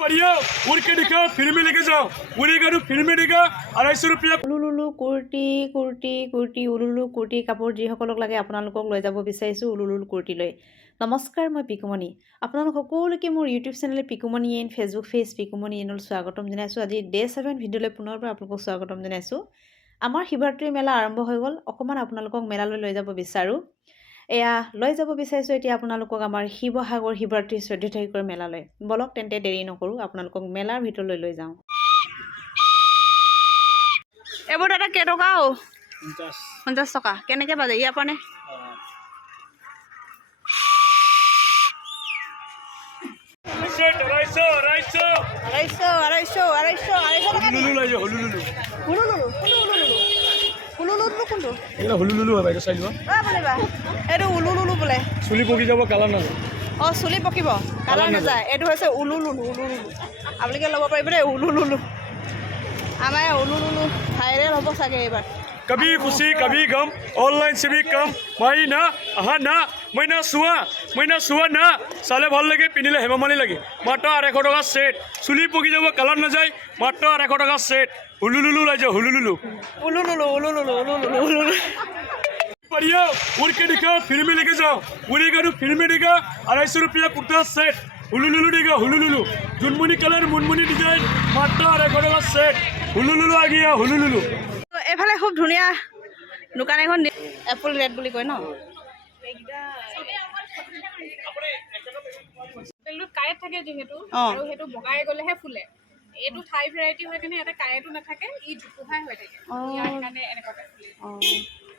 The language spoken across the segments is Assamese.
बढ़िया उड़ के दिखा फिर में लेके जाओ उड़ेगा तो फिर में देगा 250 रुपया উলুলুলু কুৰ্তি উলুলু কুৰ্তি কাপোৰ যিসকলক লাগে আপোনালোকক লৈ যাব বিচাৰিছোঁ উলুলুলু কুৰ্তিলৈ। নমস্কাৰ, মই পিকুমণি। আপোনালোক সকলোকে মোৰ YouTube channel Pikumoni N, Facebook page Pikumoni এনলৈ স্বাগতম জনাইছোঁ। আজি ডে 7 ভিডিঅ'লৈ পুনৰ পৰা আপোনালোকক স্বাগতম জনাইছোঁ। আমাৰ শিৱৰাত্ৰি মেলা আৰম্ভ হৈ গ'ল। অকণমান আপোনালোকক মেলালৈ লৈ যাব বিচাৰোঁ। এয়া লৈ যাব বিচাৰিছোঁ এতিয়া আপোনালোকক আমাৰ শিৱসাগৰ শিৱৰাত্ৰি 14 তাৰিখৰ মেলালৈ। বলক তেন্তে দেৰি নকৰোঁ, আপোনালোকক মেলাৰ ভিতৰলৈ লৈ যাওঁ। এইবোৰ দাদা কেইটকা? 50 টকা। কেনেকৈ বাজে ইয়াৰ পৰা নে? চুলি পকি যাব কালাৰ নাযায়। অঁ, চুলি পকিব কালাৰ নাযায়। এইটো হৈছে উলুলুলু। আপোনালোকে ল'ব পাৰিব দেই উলুলুলু। আমাৰ উলুলুলু ভাইৰেল হ'ব চাগে এইবাৰ। कभी खुशी कभी गम ऑनलाइन से भी कम महीना ना महीना चुआ ना चाले ভাল লাগে পিন্ধিলে হেমামালি লাগে মাত্ৰ 250 টকা সেট চুলি পকি যাব কালাৰ নাযায় মাত্ৰ 250 টকা সেট হুলুলুলু লাইছে হুলুলুলু बढ़िया उड़ के दिखा फिर में लेके जाओ उड़ेगा तो फिर में देगा 250 रुपया कुर्ता सेट हुलुलुलु देगा हुलुलुलु जुनमुनी कलर मुनमुनी डिजाइन मात्र 250 टका सेट हुलुलुलु आ गया हुलुलुलु। এইফালে খুব ধুনীয়া দোকান এখন এপল ৰেড বুলি কয় ন। কায়েত থাকে যিহেতু আৰু হেতু বগাই গলেহে ফুলে। এইটো থাই ভেৰাইটি হয় কিনে এটা কায়েটো নাথাকে, ই জুপুহাই হৈ থাকে। ইয়াৰ কাৰণে এনেকুৱাকে ফুলে।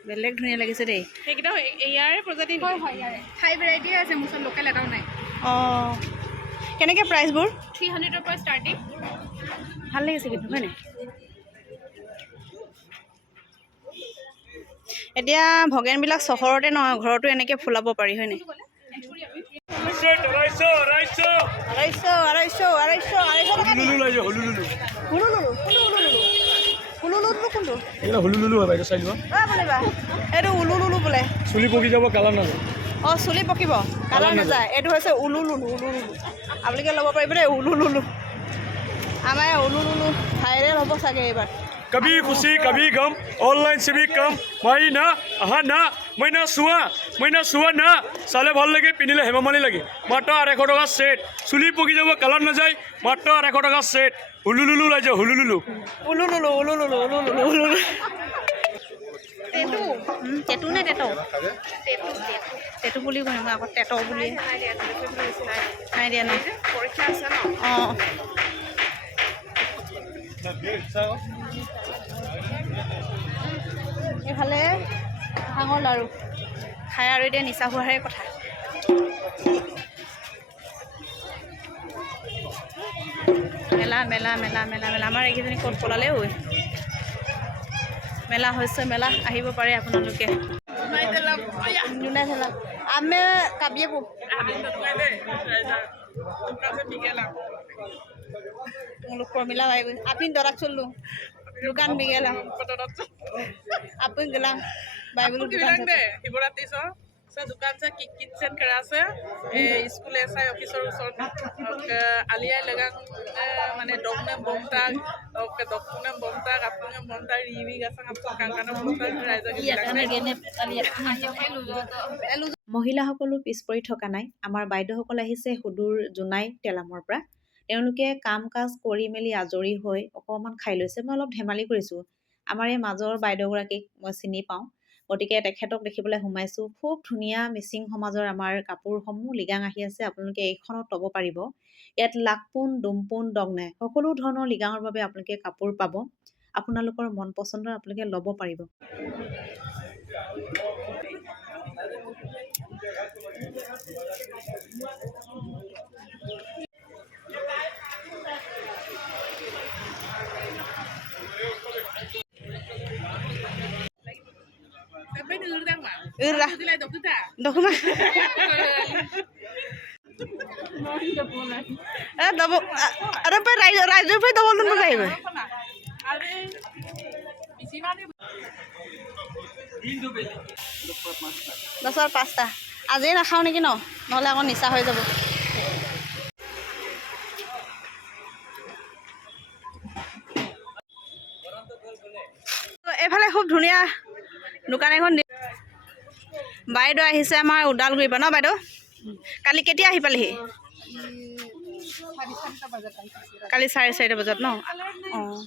বেলেগ ধুনীয়া লাগিছে দেই। সেইকেইটা ইয়াৰে প্ৰজাতি হয় ইয়াৰে থাই ভেৰাইটি আছে, মোৰ ওচৰত লোকেল এটাও নাই। কেনেকৈ প্ৰাইচবোৰ? 300ৰ পৰা ষ্টাৰ্টিং। ভাল লাগিছে কিন্তু হয়নে? এতিয়া ভগেনবিলাক চহৰতে নহয়, ঘৰতো এনেকৈ ফুলাব পাৰি হয়নে? এইটো উলুলুলু বোলে। চুলি পকি যাব কালাৰ নাযায়। অঁ, চুলি পকিব কালাৰ নাযায়। এইটো হৈছে উলুলুলু। আপোনালোকে ল'ব পাৰিব দেই উলুলুলু। আমাৰ উলুলুলু ভাইৰেল হ'ব চাগে এইবাৰ। कभी खुशी कभी गम ऑनलाइन से भी कम महीना ना महीना चुआ ना चाले ভাল লাগে পিন্ধিলে হেমামালি লাগে মাত্ৰ 250 টকা সেট চুলি পকি যাব কালাৰ নাযায় মাত্ৰ 250 টকা সেট হুলুলুলু লাইছে হুলুলুলু টেটু নে টেটো? টেটু বুলি কয়, মই আকৌ টেটো বুলি নাই দিয়া ন। পৰীক্ষা আছে ন। অঁ, এইফালে ভাঙৰ লাৰু খাই আৰু এতিয়া নিচা হোৱাৰহে কথা। মেলা মেলা মেলা মেলা মেলা আমাৰ এইকেইজনী ক'ত পলালে ঐ। মেলা হৈছে, মেলা আহিব পাৰে আপোনালোকে। আমি কাবিয়ে পো Muluk formula baik. Apin dorak sulu. Dukan bigela. Apin gelang. Baik bulu dukan. Shivratri সে দোকান সে কিচেন কৰা আছে স্কুল এসআই অফিসৰ ওচৰত আলিয়াই লগাং মানে ডগনে বমতাক ওকে দক্ষনে বমতাক আপনে বমতাক রিবি গাছাং আপন কাংকানা বমতাক ৰাইজক মহিলাসকলো পিছ পৰি থকা নাই। আমাৰ বাইদেউসকল আহিছে সুদূৰ জোনাই তেলামৰ পৰা। তেওঁলোকে কাম কাজ কৰি মেলি আজৰি হৈ অকণমান খাই লৈছে। মই অলপ ধেমালি কৰিছোঁ। আমাৰ এই মাজৰ বাইদেউগৰাকীক মই চিনি পাওঁ, গতিকে তেখেতক দেখিবলৈ সোমাইছোঁ। খুব ধুনীয়া মিচিং সমাজৰ আমাৰ কাপোৰসমূহ লিগাং আহি আছে। আপোনালোকে এইখনত ল'ব পাৰিব। ইয়াত লাকপোন, ডুমপোন, ডগনাই সকলো ধৰণৰ লিগাঙৰ বাবে আপোনালোকে কাপোৰ পাব। আপোনালোকৰ মন পচন্দৰ আপোনালোকে ল'ব পাৰিব। Dokumen. Ada apa? Raja apa? Double number apa? 10ৰ 5টা আজিয়ে নাখাওঁ নেকি ন নহ'লে আকৌ নিচা হৈ যাব এইফালে খুব ধুনীয়া দোকান এখন বাইদেউ আহিছে আমাৰ ওদালগুৰিৰ পৰা ন বাইদেউ কালি কেতিয়া আহি পালেহি কালি 4:30 বজাত ন অঁ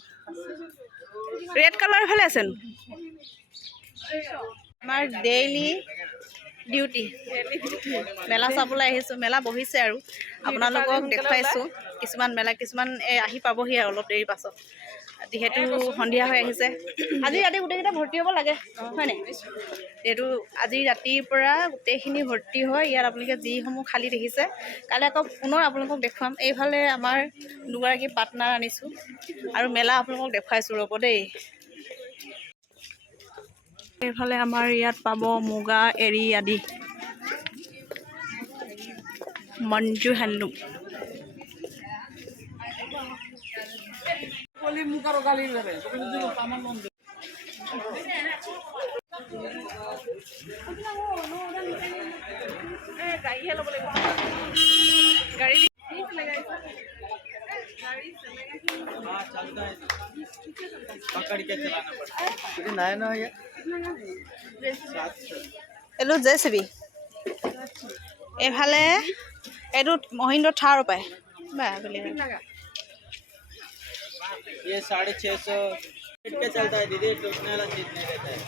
ৰেড কালাৰ ফালে আছে আমাৰ ডেইলি ডিউটি মেলা চাবলৈ আহিছোঁ মেলা বহিছে আৰু আপোনালোকক দেখুৱাইছোঁ কিছুমান মেলা কিছুমান আহি পাবহি আৰু অলপ দেৰি পাছত যিহেতু সন্ধিয়া হৈ আহিছে আজি ৰাতি গোটেইকেইটা ভৰ্তি হ'ব লাগে হয়নে এইটো আজি ৰাতিৰ পৰা গোটেইখিনি ভৰ্তি হয় ইয়াত আপোনালোকে যিসমূহ খালী দেখিছে কাইলৈ আকৌ পুনৰ আপোনালোকক দেখুৱাম এইফালে আমাৰ দুগৰাকী পাৰ্টনাৰ আনিছোঁ আৰু মেলা আপোনালোকক দেখুৱাইছোঁ ৰ'ব দেই এইফালে আমাৰ ইয়াত পাব মুগা এৰী আদি মঞ্জু হেণ্ডলুম এইটো জেচিবি এইফালে এইটো মহিন্দ্ৰ থাৰ পায় ये 650 के चलता है दीदी टूटने वाला चीज नहीं रहता है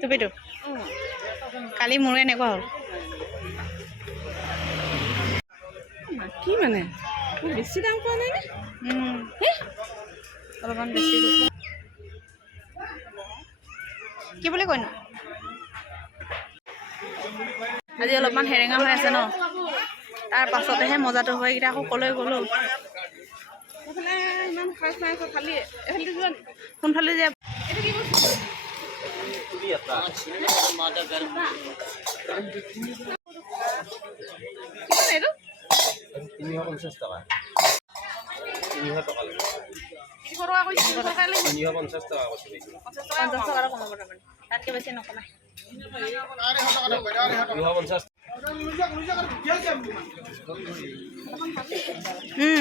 টুপিটো কালি মোৰো এনেকুৱা হ'ল কি মানে বেছি দাম পোৱা নাই অলপমান বেছি কি বুলি কয় আজি অলপমান হেৰেঙা হৈ আছে ন তাৰ পাছতেহে মজাটো হয় এইকেইটা আকৌ ক'লৈ গ'লোঁ ইমান খাচ নাই খালি এইফালে যোৱা কোনফালে যে তাতকৈ বেছি নকমাই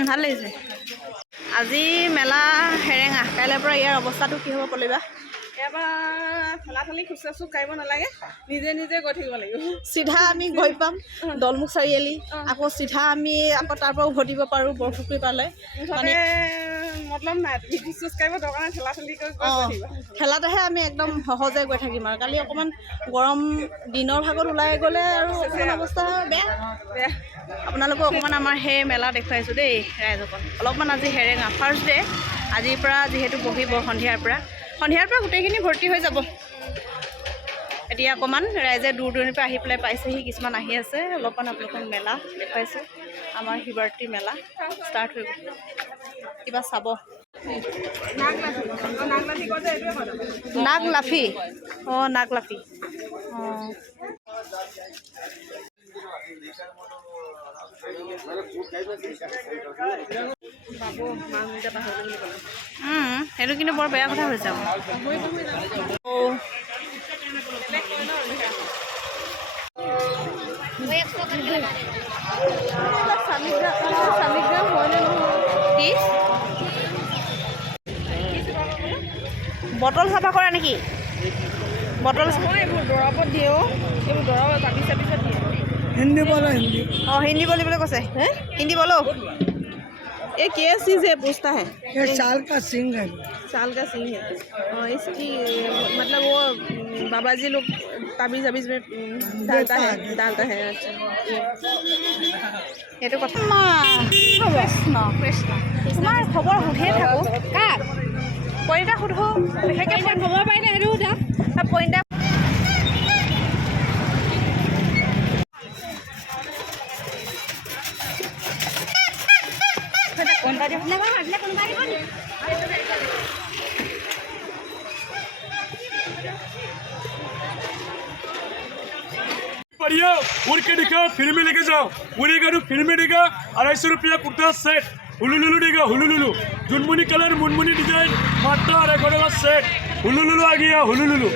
ভাল লাগিছে আজি মেলা হেৰেঙা কাইলৈৰ পৰা ইয়াৰ অৱস্থাটো কি হ'ব পলিবা এবাৰ ঠেলাঠেলি খুচুৰা কাঢ়িব নালাগে নিজে নিজে গৈ থাকিব লাগিব চিধা আমি গৈ পাম দলমুখ চাৰিআলি আকৌ চিধা আমি আকৌ তাৰ পৰা উভতিব পাৰোঁ বৰপুখুৰী পালে মানে মতলব নাই তুমি খোজ কাঢ়িব দৰকাৰ নাই ঠেলাঠেলি কৰি ঠেলাতেহে আমি একদম সহজে গৈ থাকিম আৰু কালি অকণমান গৰম দিনৰ ভাগত ওলাই গ'লে আৰু অকণমান অৱস্থা বেয়া আপোনালোকক অকণমান আমাৰ সেই মেলা দেখুৱাইছোঁ দেই ৰাইজসকল অলপমান আজি হেৰেঙা ফাৰ্ষ্ট ডে আজিৰ পৰা যিহেতু বহিব সন্ধিয়াৰ পৰা গোটেইখিনি ভৰ্তি হৈ যাব এতিয়া অকণমান ৰাইজে দূৰ দূৰণিৰ পৰা আহি পেলাই পাইছেহি কিছুমান আহি আছে অলপমান আপোনালোকক মেলা দেখুৱাইছোঁ আমাৰ শিৱৰাত্ৰি মেলা ষ্টাৰ্ট হৈ গ'ল কিবা চাব নাগ লাফি অঁ নাগ লাফি অঁ সেইটো কিন্তু বৰ বেয়া কথা হৈছে বটল চাফা কৰা নেকি বটল এইবোৰ দৰৱত দিয়ে এইবোৰ দৰৱ চাবি দিয়ে हिंदी बोलो हिंदी অঁ হিন্দী বলিবলৈ কৈছে হিন্দী বলো ये क्या चीज़ है पूछता है ये साल का सिंह है साल का सिंह है और इसकी मतलब वो बाबा जी लोग ताबीज़ अबीज़ में डालता है अच्छा সেইটো কথা কৃষ্ণ কৃষ্ণ তোমাৰ খবৰ সুধিয়ে থাকোঁ কাক পইণ্টা সোধোঁ বিশেষকৈ খবৰ পাৰিলে সেইটো সোধা পইণ্টা बढ़िया उड़ के दिखाओ फिल्मी लेके जाओ उड़ेगा तो फिल्मी देगा 250 रुपया कुर्ता सेट हुलुलुलु देगा हुलुलुलु जुनमुनी कलर मुनमुनी डिजाइन मात्र 250 सेट हुलुलुलु आ गया हुलुलुलु